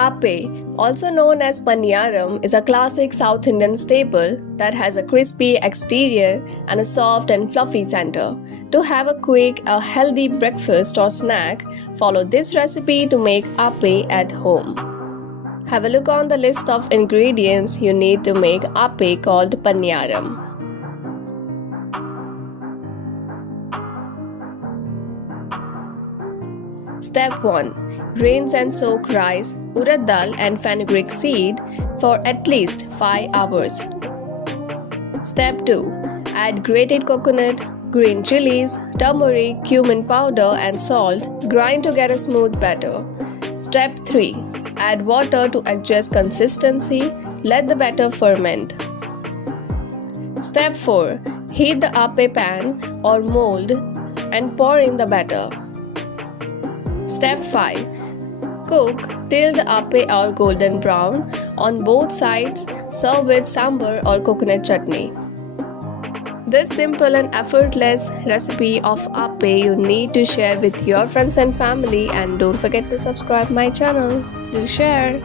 Appe, also known as paniyaram, is a classic South Indian staple that has a crispy exterior and a soft and fluffy center. To have a healthy breakfast or snack, follow this recipe to make Appe at home. Have a look on the list of ingredients you need to make Appe called paniyaram. Step 1. Rinse and soak rice, urad dal and fenugreek seed for at least 5 hours. Step 2. Add grated coconut, green chilies, turmeric, cumin powder and salt. Grind to get a smooth batter. Step 3. Add water to adjust consistency. Let the batter ferment. Step 4. Heat the Appe pan or mold and pour in the batter. Step 5. Cook till the Appe are golden brown on both sides. Serve with sambar or coconut chutney. This simple and effortless recipe of Appe you need to share with your friends and family, and don't forget to subscribe my channel. Do share.